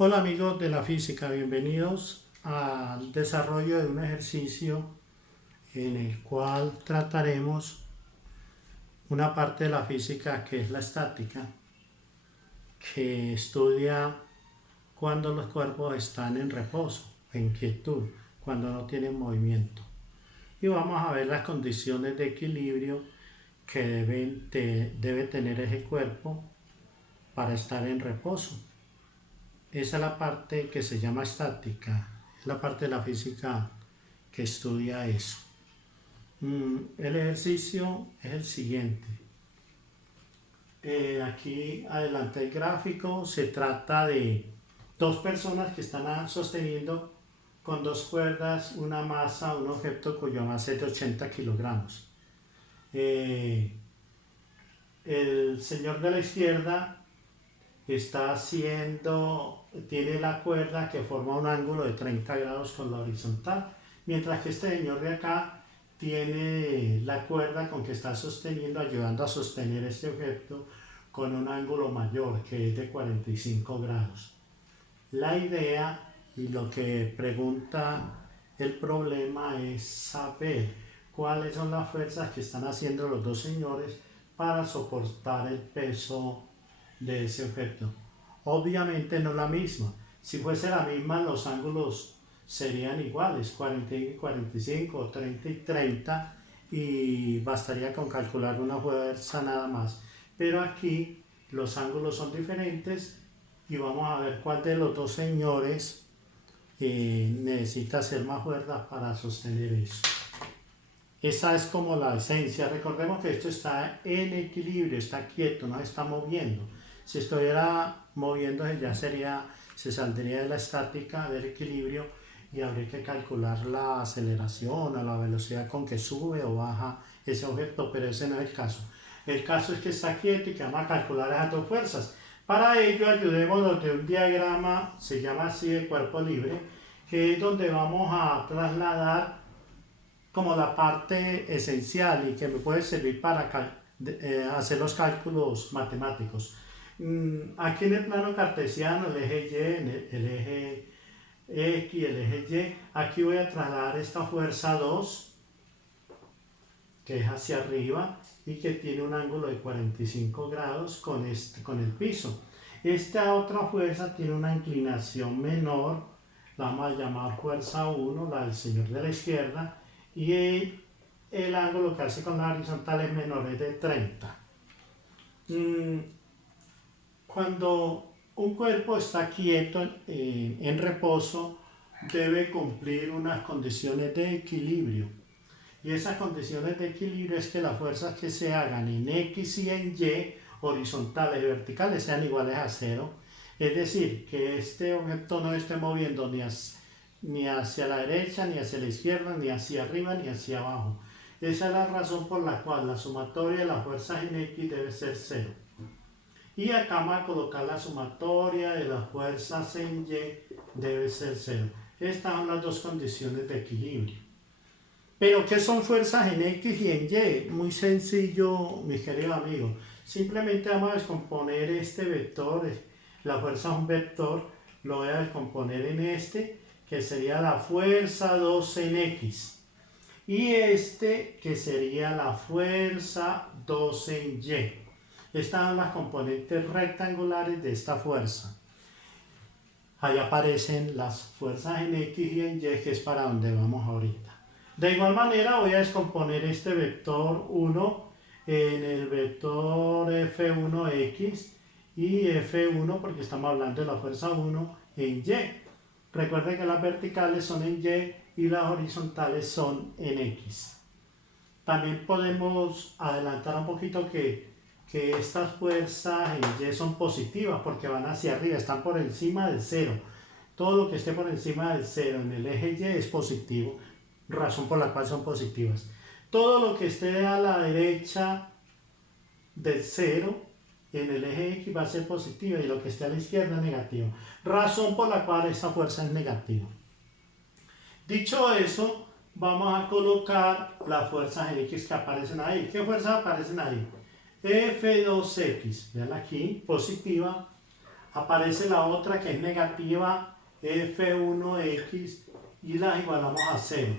Hola amigos de la física, bienvenidos al desarrollo de un ejercicio en el cual trataremos una parte de la física que es la estática, que estudia cuando los cuerpos están en reposo, en quietud, cuando no tienen movimiento. Y vamos a ver las condiciones de equilibrio que debe tener ese cuerpo para estar en reposo. Esa es la parte que se llama estática, es la parte de la física que estudia eso. El ejercicio es el siguiente. Aquí adelante el gráfico, se trata de dos personas que están sosteniendo con dos cuerdas una masa, un objeto cuya masa es de 80 kilogramos. El señor de la izquierda tiene la cuerda que forma un ángulo de 30 grados con la horizontal, mientras que este señor de acá tiene la cuerda con que está sosteniendo, ayudando a sostener este objeto con un ángulo mayor, que es de 45 grados. La idea y lo que pregunta el problema es saber cuáles son las fuerzas que están haciendo los dos señores para soportar el peso de ese objeto. Obviamente no la misma. Si fuese la misma, los ángulos serían iguales, 40 y 45, 30 y 30, y bastaría con calcular una fuerza nada más. Pero aquí los ángulos son diferentes y vamos a ver cuál de los dos señores necesita hacer más fuerza para sostener eso. Esa es como la esencia. Recordemos que esto está en equilibrio, está quieto, no se está moviendo. Si estuviera moviéndose ya se saldría de la estática, del equilibrio, y habría que calcular la aceleración o la velocidad con que sube o baja ese objeto, pero ese no es el caso. El caso es que está quieto y que vamos a calcular esas dos fuerzas. Para ello ayudémonos de un diagrama, se llama así, de cuerpo libre, que es donde vamos a trasladar como la parte esencial y que me puede servir para hacer los cálculos matemáticos. Aquí en el plano cartesiano, el eje Y, el eje X, el eje Y, aquí voy a trasladar esta fuerza 2, que es hacia arriba y que tiene un ángulo de 45 grados con el piso. Esta otra fuerza tiene una inclinación menor, la vamos a llamar fuerza 1, la del señor de la izquierda, y el ángulo que hace con la horizontal es menor, es de 30. Cuando un cuerpo está quieto, en reposo, debe cumplir unas condiciones de equilibrio. Y esas condiciones de equilibrio es que las fuerzas que se hagan en X y en Y, horizontales y verticales, sean iguales a 0. Es decir, que este objeto no esté moviendo ni hacia la derecha, ni hacia la izquierda, ni hacia arriba, ni hacia abajo. Esa es la razón por la cual la sumatoria de las fuerzas en X debe ser 0. Y acá vamos a colocar la sumatoria de las fuerzas en Y, debe ser 0. Estas son las dos condiciones de equilibrio. Pero ¿qué son fuerzas en X y en Y? Muy sencillo, mis queridos amigos. Simplemente vamos a descomponer este vector. La fuerza es un vector, lo voy a descomponer en este, que sería la fuerza 2 en X. Y este, que sería la fuerza 2 en Y. Estas son las componentes rectangulares de esta fuerza. Ahí aparecen las fuerzas en X y en Y, que es para donde vamos ahorita. De igual manera voy a descomponer este vector 1 en el vector F1X y F1, porque estamos hablando de la fuerza 1 en Y. Recuerden que las verticales son en Y y las horizontales son en X. También podemos adelantar un poquito que estas fuerzas en Y son positivas porque van hacia arriba, están por encima del 0. Todo lo que esté por encima del 0 en el eje Y es positivo, razón por la cual son positivas. Todo lo que esté a la derecha del 0 en el eje X va a ser positivo y lo que esté a la izquierda es negativo, razón por la cual esta fuerza es negativa. Dicho eso, vamos a colocar las fuerzas en X que aparecen ahí. ¿Qué fuerzas aparecen ahí? F2X, vean aquí, positiva, Aparece la otra que es negativa F1X y las igualamos a 0.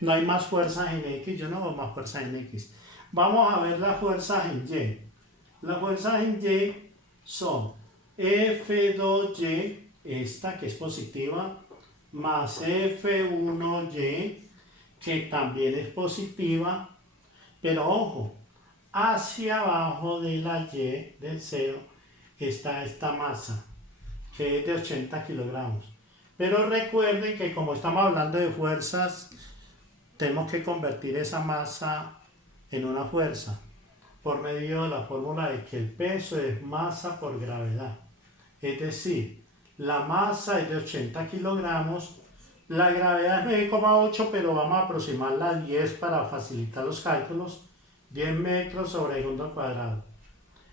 No hay más fuerzas en X, yo no veo más fuerzas en X. Vamos a ver las fuerzas en Y. Las fuerzas en Y son F2Y, esta que es positiva, más F1Y, que también es positiva, pero ojo, hacia abajo de la Y del 0 está esta masa, que es de 80 kilogramos. Pero recuerden que como estamos hablando de fuerzas, tenemos que convertir esa masa en una fuerza por medio de la fórmula de que el peso es masa por gravedad. Es decir, la masa es de 80 kilogramos, la gravedad es 9,8, pero vamos a aproximarla a 10 para facilitar los cálculos, 10 metros sobre segundo cuadrado.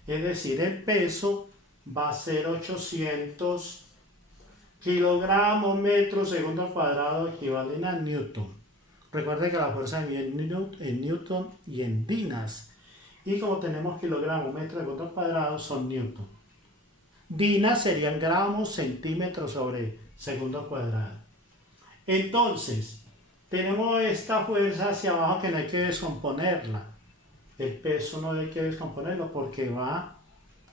Es decir, el peso va a ser 800 kilogramos metros segundo cuadrado equivalen a newton. Recuerden que la fuerza es en newton y en dinas. Y como tenemos kilogramos metros segundo cuadrado son newton. Dinas serían gramos centímetros sobre segundo cuadrado. Entonces, tenemos esta fuerza hacia abajo que no hay que descomponerla. El peso no hay que descomponerlo porque va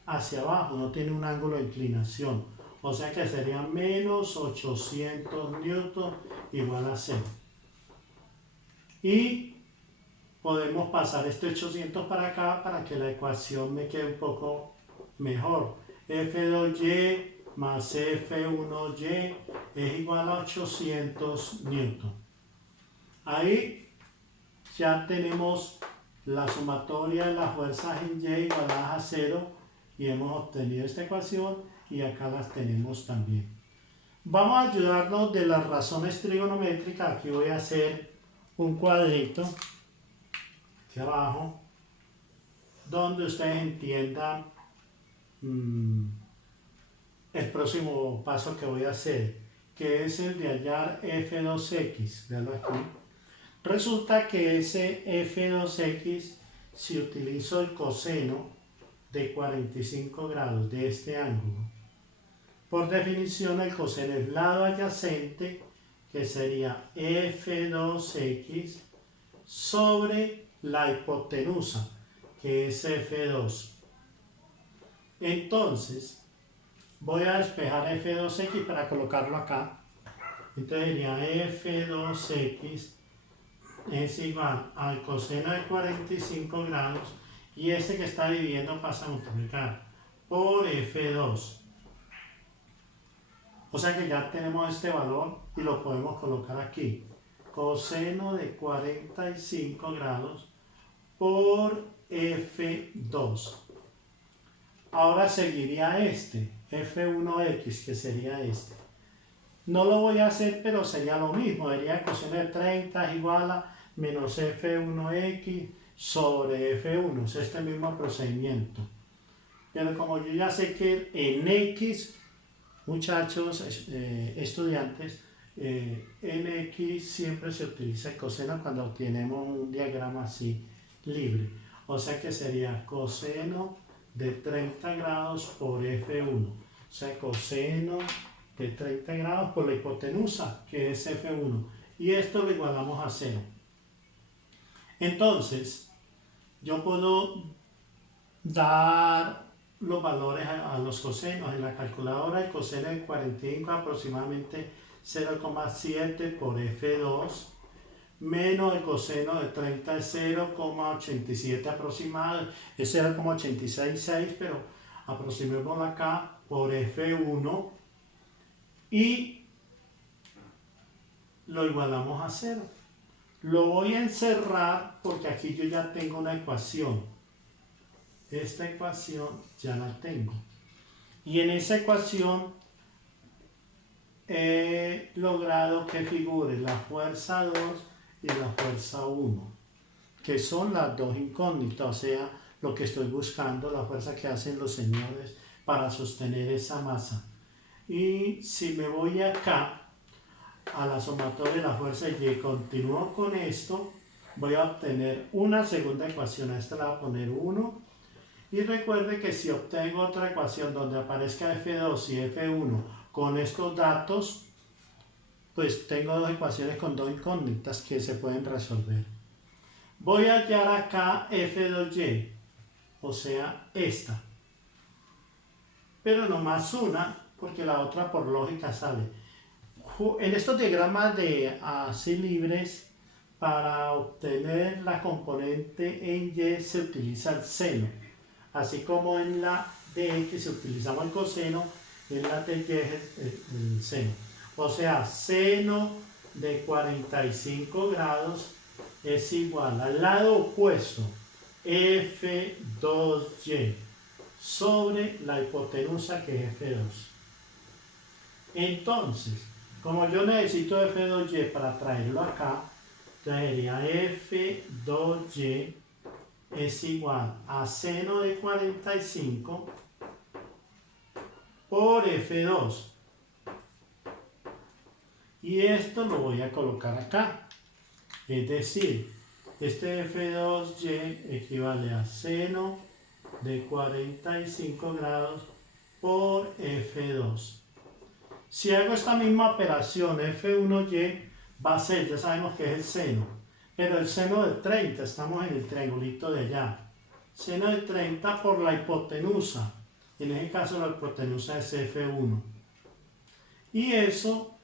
hacia abajo, no tiene un ángulo de inclinación. O sea que sería menos 800 newton igual a 0. Y podemos pasar este 800 para acá para que la ecuación me quede un poco mejor. F2y más F1y es igual a 800 newton. Ahí ya tenemos la sumatoria de las fuerzas en Y igualadas a 0 y hemos obtenido esta ecuación y acá las tenemos también. Vamos a ayudarnos de las razones trigonométricas. Aquí voy a hacer un cuadrito aquí abajo donde ustedes entiendan el próximo paso que voy a hacer, que es el de hallar F2X. Veanlo aquí. Resulta que ese F2X, si utilizo el coseno de 45 grados de este ángulo, por definición el coseno es lado adyacente, que sería F2X sobre la hipotenusa, que es F2. Entonces, voy a despejar F2X para colocarlo acá. Entonces sería F2X es igual al coseno de 45 grados y este que está dividiendo pasa a multiplicar por F2. O sea que ya tenemos este valor y lo podemos colocar aquí. Coseno de 45 grados por F2. Ahora seguiría este, F1X, que sería este. No lo voy a hacer, pero sería lo mismo. Sería coseno de 30 igual a menos F1X sobre F1. Es este mismo procedimiento. Pero como yo ya sé que en X, muchachos, estudiantes, en X siempre se utiliza el coseno cuando tenemos un diagrama así libre. O sea que sería coseno de 30 grados por F1. O sea, coseno de 30 grados por la hipotenusa, que es F1. Y esto lo igualamos a 0. Entonces, yo puedo dar los valores a los cosenos. En la calculadora el coseno de 45 aproximadamente 0,7 por F2 menos el coseno de 30 es 0,87 aproximado, es 0,866, pero aproximémoslo acá por F1 y lo igualamos a 0. Lo voy a encerrar porque aquí yo ya tengo una ecuación. Esta ecuación ya la tengo. Y en esa ecuación he logrado que figure la fuerza 2 y la fuerza 1, que son las dos incógnitas, o sea, lo que estoy buscando, la fuerza que hacen los señores para sostener esa masa. Y si me voy acá a la sumatoria de la fuerza y continúo con esto, voy a obtener una segunda ecuación. A esta le voy a poner 1 Y recuerde que si obtengo otra ecuación donde aparezca F2 y F1 con estos datos, pues tengo dos ecuaciones con dos incógnitas que se pueden resolver. Voy a hallar acá F2y, o sea, esta. Pero no más una, porque la otra por lógica sale. En estos diagramas de así libres, para obtener la componente en y se utiliza el seno, así como en la de x utilizamos el coseno, en la de y es el seno. O sea, seno de 45 grados es igual al lado opuesto, F2y, sobre la hipotenusa que es F2. Entonces, como yo necesito F2y para traerlo acá, entonces sería F2y es igual a seno de 45 por F2. Y esto lo voy a colocar acá. Es decir, este F2y equivale a seno de 45 grados por F2. Si hago esta misma operación, F1y va a ser, ya sabemos que es el seno, pero el seno de 30, estamos en el triangulito de allá. Seno de 30 por la hipotenusa, en este caso la hipotenusa es F1. Y eso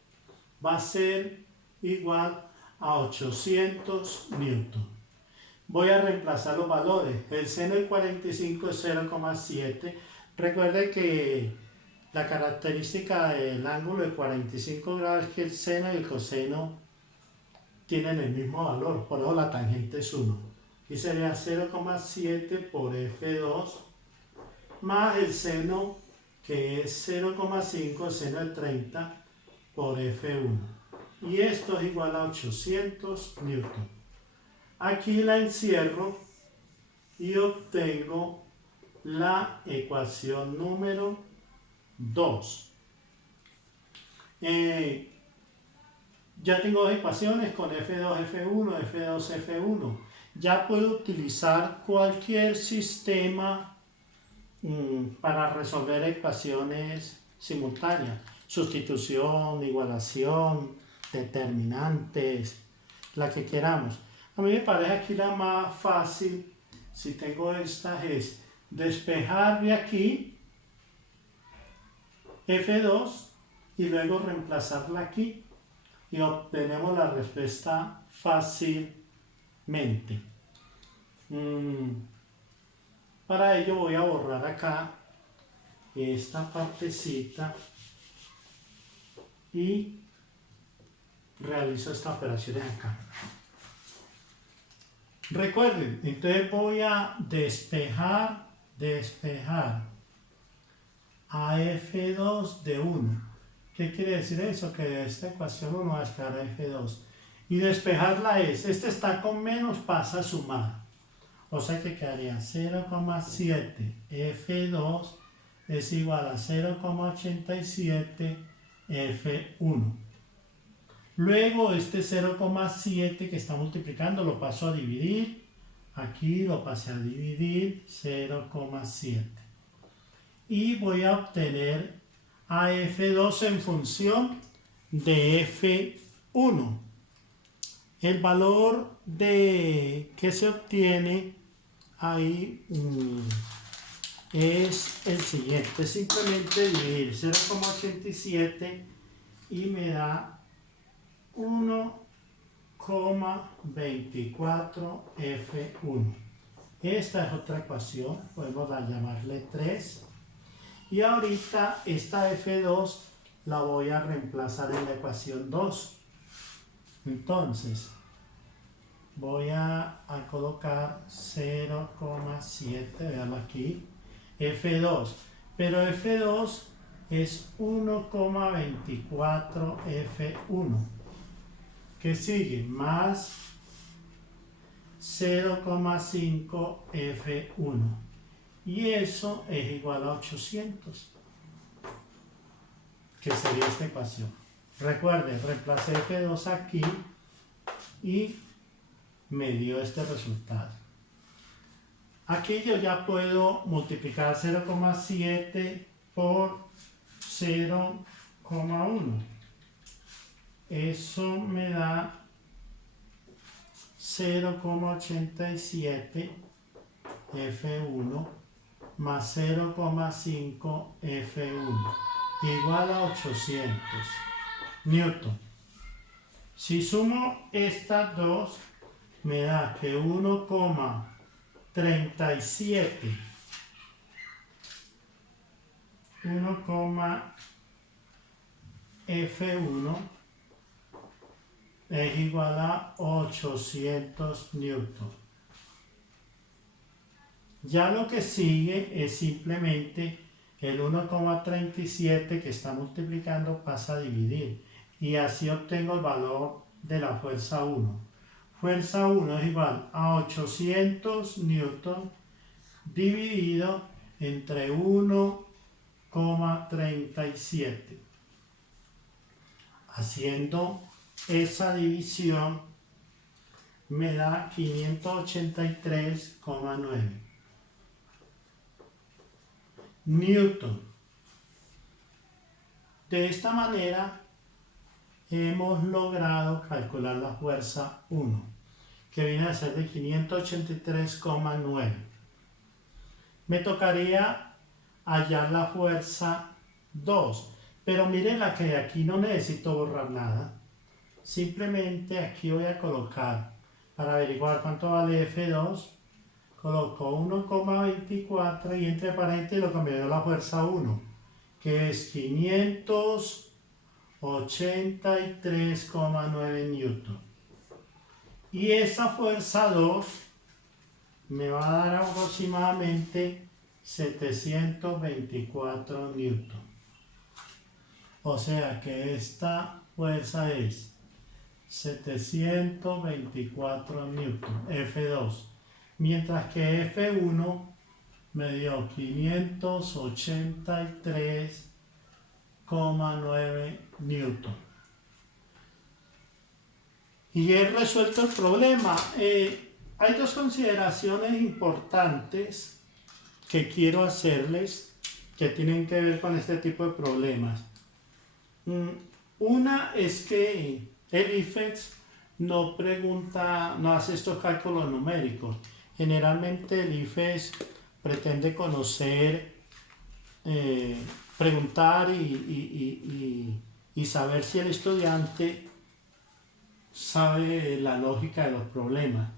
va a ser igual a 800 newton. Voy a reemplazar los valores. El seno de 45 es 0,7. Recuerde que la característica del ángulo de 45 grados es que el seno y el coseno tienen el mismo valor, por eso la tangente es 1. Y sería 0,7 por F2 más el seno que es 0,5, seno de 30 por F1. Y esto es igual a 800 newton. Aquí la encierro y obtengo la ecuación número 2. Ya tengo dos ecuaciones con F2, F1, F2, F1. Ya puedo utilizar cualquier sistema para resolver ecuaciones simultáneas. Sustitución, igualación, determinantes, la que queramos. A mí me parece aquí la más fácil, si tengo estas, es despejar de aquí F2 y luego reemplazarla aquí y obtenemos la respuesta fácilmente. Para ello voy a borrar acá esta partecita y realizo esta operación acá. Recuerden, entonces voy a despejar a F2 de 1. ¿Qué quiere decir eso? Que de esta ecuación 1 va a despejar a F2. Y despejarla es, este está con menos, pasa a sumar. O sea que quedaría 0,7 F2 es igual a 0,87 F1. Luego este 0,7 que está multiplicando lo paso a dividir. Aquí lo pasé a dividir 0,7. Y voy a obtener a F2 en función de F1. El valor que se obtiene ahí es el siguiente. Simplemente dividir 0,87 y me da 1,24 F1. Esta es otra ecuación, podemos llamarle 3. Y ahorita esta F2 la voy a reemplazar en la ecuación 2. Entonces, voy a colocar 0,7, veanlo aquí, F2. Pero F2 es 1,24 F1. ¿Qué sigue? Más 0,5 F1. Y eso es igual a 800. Que sería esta ecuación. Recuerden, reemplacé F2 aquí y me dio este resultado. Aquí yo ya puedo multiplicar 0,7 por 0,1. Eso me da 0,87 F1 más 0,5 F1 igual a 800 newton. Si sumo estas dos, me da que 1,37 F1 es igual a 800 newton. Ya lo que sigue es simplemente el 1,37 que está multiplicando pasa a dividir y así obtengo el valor de la fuerza 1. Fuerza 1 es igual a 800 newton dividido entre 1,37. Haciendo esa división me da 583,9 newton. De esta manera hemos logrado calcular la fuerza 1, que viene a ser de 583,9. Me tocaría hallar la fuerza 2, pero miren la que de aquí no necesito borrar nada. Simplemente aquí voy a colocar, para averiguar cuánto vale F2, coloco 1,24 y entre paréntesis lo que me dio la fuerza 1, que es 583,9 newton. Y esa fuerza 2 me va a dar aproximadamente 724 newton. O sea que esta fuerza es 724 newton, F2. Mientras que F1 me dio 583,9 newton. Y he resuelto el problema. Hay dos consideraciones importantes que quiero hacerles que tienen que ver con este tipo de problemas. Una es que el IFEX no hace estos cálculos numéricos. Generalmente el IFES pretende conocer, preguntar y saber si el estudiante sabe la lógica de los problemas.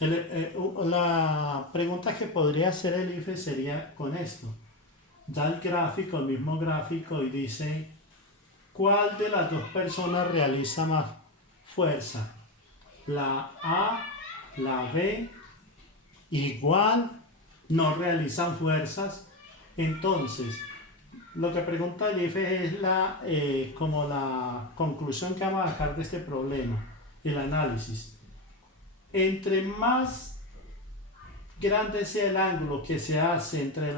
La pregunta que podría hacer el IFES sería con esto. Da el gráfico, el mismo gráfico, y dice ¿cuál de las dos personas realiza más fuerza? La A, la B, igual no realizan fuerzas. Entonces, lo que pregunta el IFE es como la conclusión que vamos a sacar de este problema, el análisis. Entre más grande sea el ángulo que se hace entre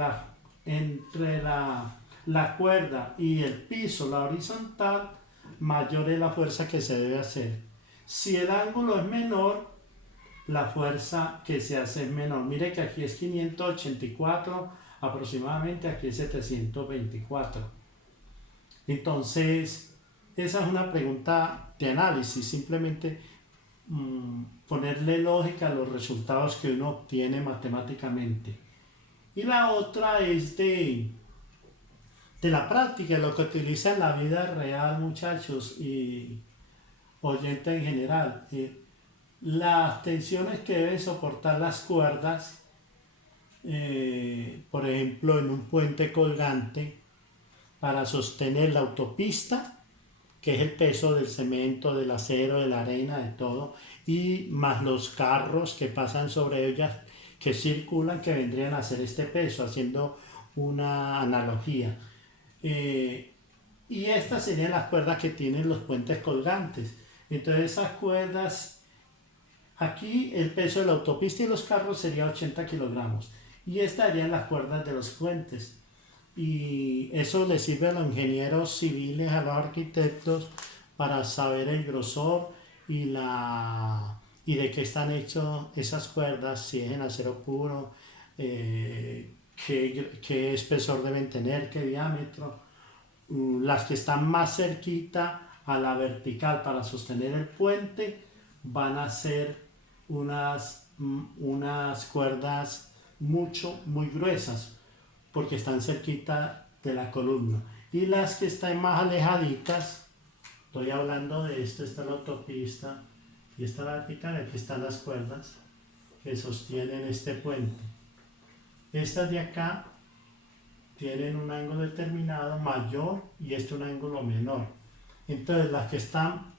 la cuerda y el piso, la horizontal, mayor es la fuerza que se debe hacer. Si el ángulo es menor, la fuerza que se hace es menor. Mire que aquí es 584, aproximadamente aquí es 724. Entonces, esa es una pregunta de análisis, simplemente ponerle lógica a los resultados que uno obtiene matemáticamente. Y la otra es de la práctica, lo que utiliza en la vida real, muchachos y oyentes en general. Las tensiones que deben soportar las cuerdas, por ejemplo, en un puente colgante, para sostener la autopista, que es el peso del cemento, del acero, de la arena, de todo, y más los carros que pasan sobre ellas, que circulan, que vendrían a hacer este peso, haciendo una analogía. Y estas serían las cuerdas que tienen los puentes colgantes. Entonces esas cuerdas, aquí el peso de la autopista y los carros sería 80 kilogramos. Y estas serían las cuerdas de los puentes. Y eso le sirve a los ingenieros civiles, a los arquitectos, para saber el grosor y la y de qué están hechas esas cuerdas, si es en acero puro, qué espesor deben tener, qué diámetro. Las que están más cerquita a la vertical para sostener el puente van a ser unas cuerdas muy gruesas porque están cerquita de la columna. Y las que están más alejaditas, estoy hablando de esto, esta es la autopista y esta es la vertical, aquí están las cuerdas que sostienen este puente. Estas de acá tienen un ángulo determinado mayor y este un ángulo menor. Entonces las que están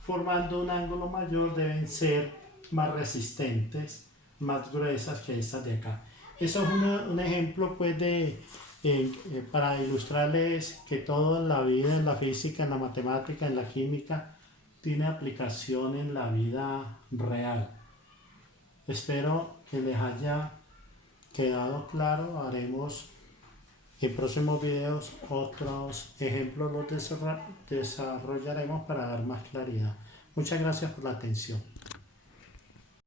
formando un ángulo mayor deben ser más resistentes, más gruesas que estas de acá. Eso es un ejemplo pues para ilustrarles que todo en la vida, en la física, en la matemática, en la química, tiene aplicación en la vida real. Espero que les haya quedado claro. Haremos en próximos videos otros ejemplos, los desarrollaremos para dar más claridad. Muchas gracias por la atención.